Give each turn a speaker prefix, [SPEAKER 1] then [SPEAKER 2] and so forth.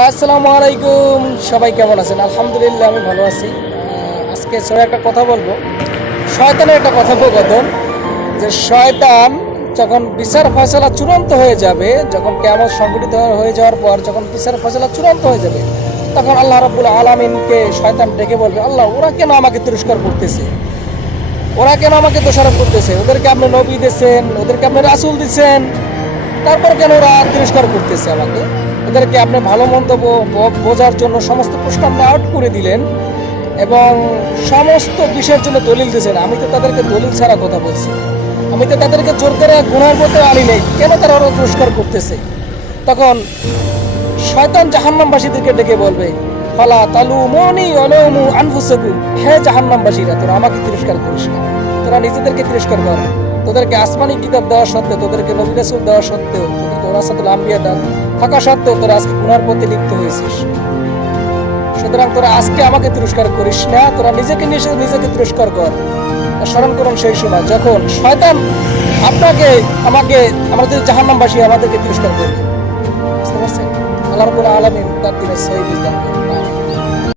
[SPEAKER 1] আসসালামু আলাইকুম। সবাই কেমন আছেন? আলহামদুলিল্লাহ, আমি ভালো আছি। আজকে ছোট একটা কথা বলব। শয়তানের একটা কথোপকথন যে শয়তান যখন বিচার ফয়সলা চূড়ান্ত হয়ে যাবে, যখন কেমন সংগঠিত হয়ে যাওয়ার পর যখন বিচার ফয়সলা চূড়ান্ত হয়ে যাবে, তখন আল্লাহ রাব্বুল আলামিনকে শয়তান ডেকে বলবে, আল্লাহ, ওরা কেন আমাকে তিরস্কার করতেছে? ওরা কেন আমাকে দোষারোপ করতেছে? ওদেরকে আপনি নবী দিয়েছেন, ওদেরকে আপনি রাসুল দিচ্ছেন তারপর কেন ওরা তিরস্কার করতেছে আমাকে? ওদেরকে আপনি ভালো বো- বোঝার জন্য সমস্ত প্রশ্ন আপনি আউট করে দিলেন এবং সমস্ত বিষয়ের জন্য দলিল দিয়েছেন। আমি তো তাদেরকে দলিল ছাড়া কথা বলছি আমি তো তাদেরকে জোর করে গুণার মতো আনি নেই। কেন তারা ওরা পুরস্কার করতেছে? তখন শয়তান জাহান্নামবাসীদেরকে ডেকে বলবে, ফালা তালু মনি অলমু আনফুসাকুম। হে জাহান্নামবাসীরা, তোরা আমাকে তিরস্কার করিস না। তোরা নিজেদেরকে তিরস্কার কর। তোদেরকে আসমানি কিতাব দেওয়া সত্ত্বেও, তোদেরকে নবী রাসূল দেওয়া সত্ত্বেও তোদেরকে দান থাকা সত্ত্বেও তোরা আজকে পথে লিপ্ত হয়েছিস। সুতরাং তোরা আজকে আমাকে তিরস্কার করিস না, তোরা নিজেকে নিজে নিজেকে তিরস্কার কর। স্মরণ করুন সেই সময়, যখন শয়তান আপনাকে, আমাকে, আমাদের জাহান্নামবাসী আমাদেরকে তিরস্কার করবে। বুঝতে পারছেন? আল্লাহ তার দিনে